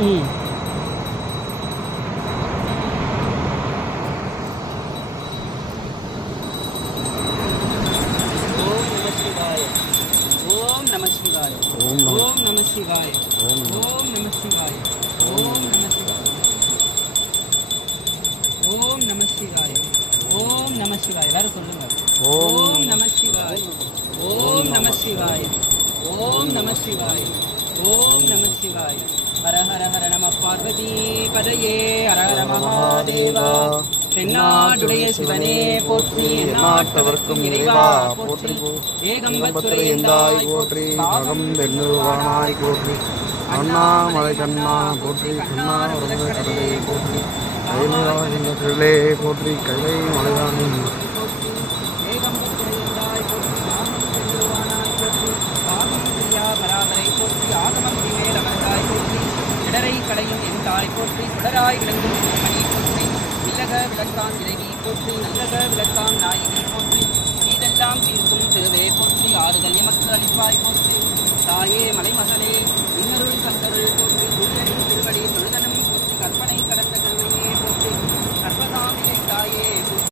ஓம் நம சிவாய. ஓம் நம சிவாய. ஓம் நம சிவாய. ஓம் நம சிவாய. ஓம் நம சிவாய. ஓம் நம சிவாய. எல்லாரும் சொல்லுங்க. ஓம் நம சிவாய. ஓம் நம சிவாய. ஓம் நம சிவாய. ஓம் நம சிவாய. ஹர ஹர ஹர நம பார்வதி பதையே. ஹர ஹர மகாதேவா. தென்னாடுடைய சிவனே போற்றி. எந்நாட்டவர்க்கும் இறைவா போற்றி. ஏகம்பத்துரை எந்தாய் போற்றி. அகம் தென்னுவானாய் போற்றி. அண்ணாமலை கண்ணா போற்றி. கண்ணா கடலே போற்றி. கைலே போற்றி. கைலை மலைதானே இடரை கடையும் என் தாய் போற்றி. சுடராய் விளங்கும் மணி போற்றி. இல்லக விளக்காம் இறைவி போற்றி. நல்லக விளக்காம் நாயகி போற்றி. இதெல்லாம் தீர்க்கும் திருவே போற்றி. ஆறுதல் எமக்கு அளிப்பாய் போற்றி. தாயே மலை